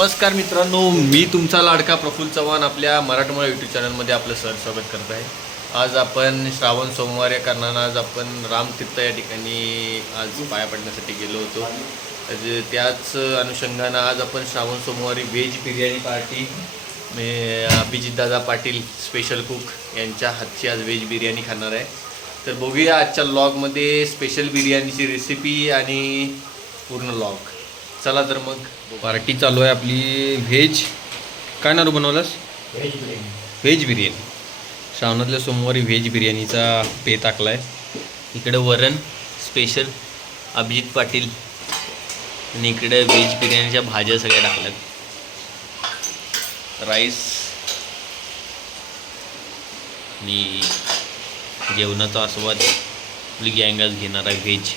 नमस्कार मित्रांनो मी तुमचा लाडका प्रफुल्ल चव्हाण आपल्या मराठमोळा यूट्यूब चॅनलमध्ये आपलं सर स्वागत करत आहे. आज आपण श्रावण सोमवार या कारणानं आज आपण रामतीर्थ या ठिकाणी आज पाया पडण्यासाठी गेलो होतो. आज त्याच अनुषंगानं आज आपण श्रावण सोमवारी व्हेज बिर्याणी पार्टी मे अभिजितदादा पाटील स्पेशल कुक यांच्या हातची आज व्हेज बिर्याणी खाणार आहे. तर बघूया आजच्या लॉगमध्ये स्पेशल बिर्याणीची रेसिपी आणि पूर्ण लॉग चला तर मग पार्टी चालू आहे आपली व्हेज. काय नारू बनवलंस? व्हेज बिर्याणी. श्रावणातल्या सोमवारी व्हेज बिर्याणीचा पे टाकला आहे इकडं वरण स्पेशल अभिजित पाटील. आणि इकडे व्हेज बिर्याणीच्या भाज्या सगळ्या टाकल्यात. राईस. आणि जेवणाचा आस्वाद. आपली गँगच घेणार आहे व्हेज.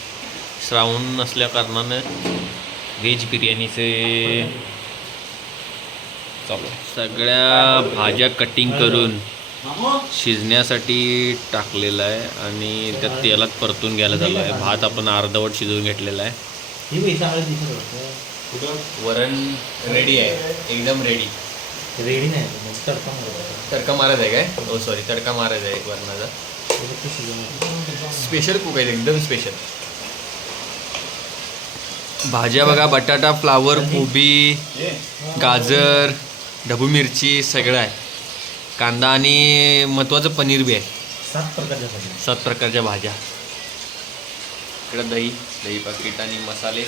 श्रावण असल्या कारणानं व्हेज बिर्याणीचे चालू. सगळ्या भाज्या कटिंग करून शिजण्यासाठी टाकलेलं आहे आणि त्या तेलात परतून घ्यायला चालू आहे. भात आपण अर्धवट शिजवून घेतलेला आहे. वरण रेडी आहे. एकदम रेडी रेडी नाही. तडका मारायचा. तडका मारत आहे काय? हो सॉरी तडका मारत आहे वरणाचा. ते शिजवून. स्पेशल कुक आहे एकदम स्पेशल भाज्या बघा बटाटा फ्लावर कोबी गाजर ढबू मिरची सगळं आहे. कांदा आणि महत्त्वाचं पनीर बी आहे. सात प्रकारच्या भाज्या. सात प्रकारच्या भाज्या. इकडं दही दही पाकिट आणि मसाले.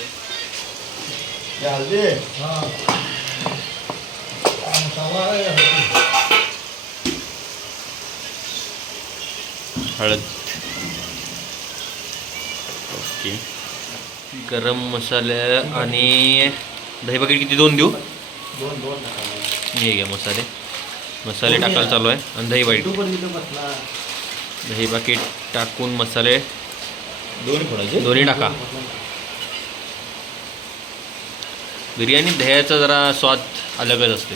हळद. ओके. गरम मसाले आणि दही पाकिट किती? दोन देऊ? दोन दोन. हे घ्या मसाले. मसाले टाकायला चालू आहे आणि दही पाकिट. दही पाकिट टाकून मसाले दोन फोडायचे? दोन्ही टाका. बिर्याणी दह्याचा जरा स्वाद अलगच असते.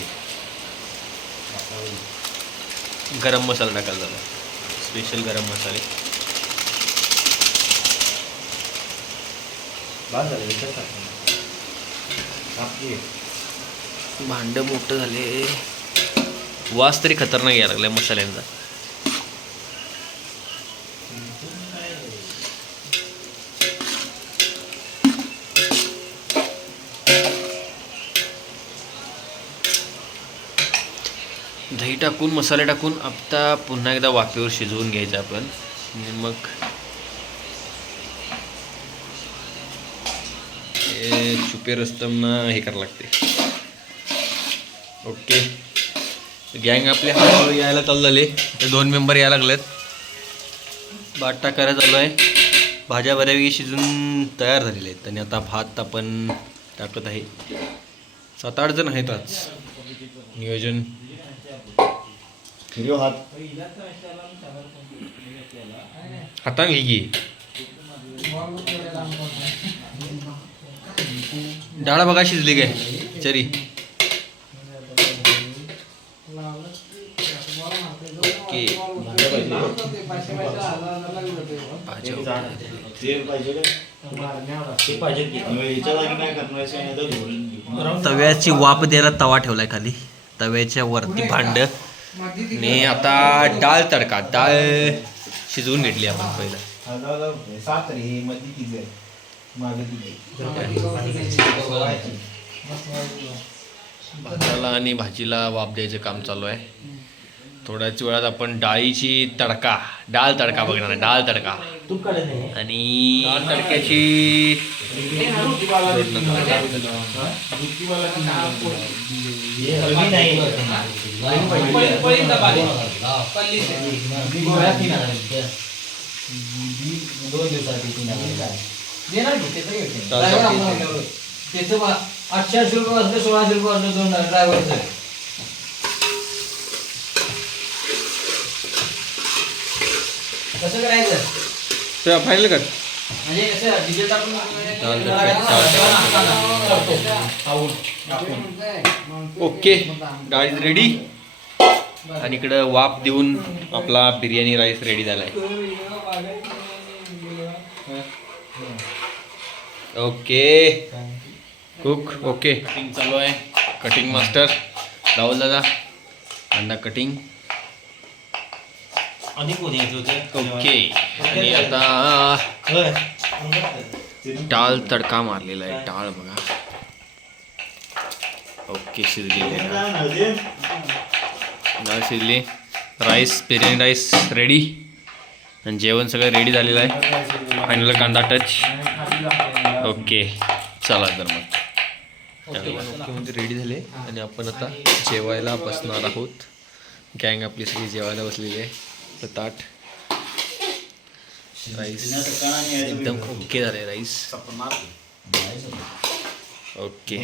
गरम मसाला टाकायला झाला स्पेशल गरम मसाले. भांड भांडं मोठं झाले. वास तरी खतरनाक यायला लागलाय मसाल्यांचा. दही टाकून मसाले टाकून आता पुन्हा एकदा वाफेवर शिजवून घ्यायचं आपण. मग हे छुपे रस्तमना हे करावं लागते. ओके. गँग आपले हळूहळू यायला चालू झाले. ते दोन मेंबर यायला लागलेत. बाटा करायला चालू आहे. भाज्या बऱ्यापैकी शिजून तयार झालेल्या आहेत. आणि आता भात आपण टाकत आहे. सात आठ जण आहेत आज. नियोजन. हात. हातान घे. डाळ बघा शिजली काय? चरी. ओके. तव्याची वाफ द्यायला तवा ठेवलाय खाली. तव्याच्या वरती भांड. आणि आता डाळ तडका. डाळ शिजवून घेतली आपण पहिला. मागे? भाताला आणि भाजीला वाफ द्यायचं काम चालू आहे थोड्याच वेळात आपण डाळीची तडका डाळ तडका बघणार आहे डाळ तडका. आणि डाळ तडक्याची हे हलगी नाही. ती आणायच्या. त्याचं आठशे रुपये असलं सोळाशे रुपये असलं दोन ड्रायव्हरचं कसं करायचं? फायनल कर म्हणजे कसं डिझेल टाकून ओके डाळ रेडी आणि इकडं वाफ देऊन आपला बिर्याणी राईस रेडी झालाय. ओके. Cook okay. चालू आहे. कटिंग मास्टर राहुल दादा अंडा कटिंग ओके. आणि आता. टाळ तडका मारलेला आहे टाळ बघा. ओके डाळ. शिजली. राईस बिर्याणी राईस रेडी आणि जेवण सगळं रेडी झालेलं आहे. फायनल कांदा टच ओके चला तर मग. म्हणजे रेडी झाले. आणि आपण आता जेवायला बसणार आहोत. गँग आपली सगळी जेवायला बसलेली आहे. तर ताट राईस एकदम ओके झाले राईस ओके